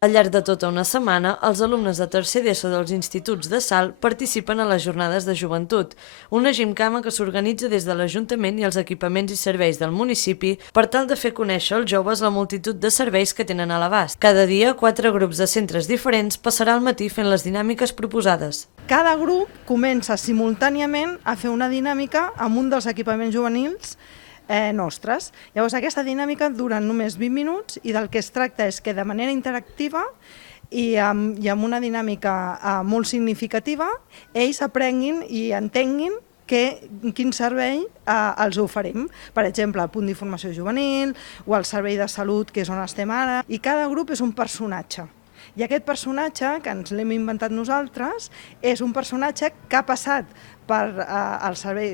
Al llarg de tota una setmana, els alumnes de tercer d'ESO dels instituts de Salt participen a les Jornades de Joventut, una gimcana que s'organitza des de l'Ajuntament i els equipaments i serveis del municipi per tal de fer conèixer als joves la multitud de serveis que tenen a l'abast. Cada dia, 4 grups de centres diferents passarà el matí fent les dinàmiques proposades. Cada grup comença simultàniament a fer una dinàmica amb un dels equipaments juvenils nostres. Llavors, aquesta dinàmica dura només 20 minuts i del que es tracta és que de manera interactiva i amb una dinàmica molt significativa, ells aprenguin i entenguin quin servei els oferim. Per exemple, el punt d'informació juvenil o el servei de salut, que és on estem ara. I cada grup és un personatge. I aquest personatge, que ens l'hem inventat nosaltres, és un personatge que ha passat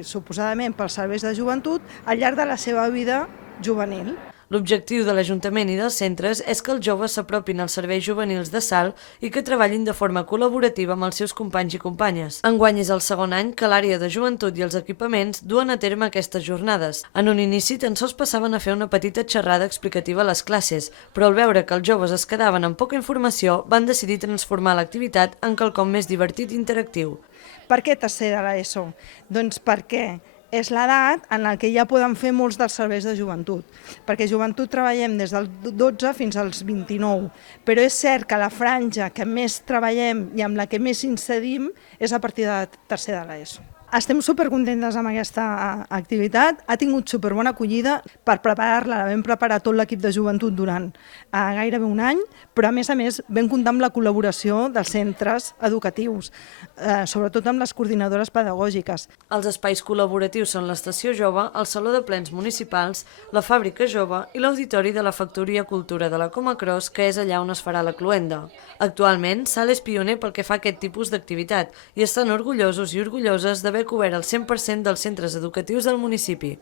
suposadament pels serveis de joventut al llarg de la seva vida juvenil. L'objectiu de l'Ajuntament i dels centres és que els joves s'apropin als serveis juvenils de Salt i que treballin de forma col·laborativa amb els seus companys i companyes. Enguany és el segon any que l'àrea de joventut i els equipaments duen a terme aquestes jornades. En un inici tan sols passaven a fer una petita xerrada explicativa a les classes, però al veure que els joves es quedaven amb poca informació, van decidir transformar l'activitat en quelcom més divertit i interactiu. Per què tercer de l'ESO? Doncs perquè és l'edat en la que ja poden fer molts dels serveis de joventut, perquè joventut treballem des del 12 fins als 29, però és cert que la franja que més treballem i amb la que més incidim és a partir de tercer de l'ESO. Estem supercontentes amb aquesta activitat, ha tingut superbona acollida. Per preparar-la la vam preparar tot l'equip de joventut durant gairebé un any, però a més vam comptar amb la col·laboració dels centres educatius, sobretot amb les coordinadores pedagògiques. Els espais col·laboratius són l'Estació Jove, el Saló de Plens Municipals, la Fàbrica Jove i l'Auditori de la Factoria Cultura de la Coma Cros, que és allà on es farà la cloenda. Actualment, Salt és pioner pel que fa a aquest tipus d'activitat i estan orgullosos i orgulloses d'haver cobert el 100% dels centres educatius del municipi.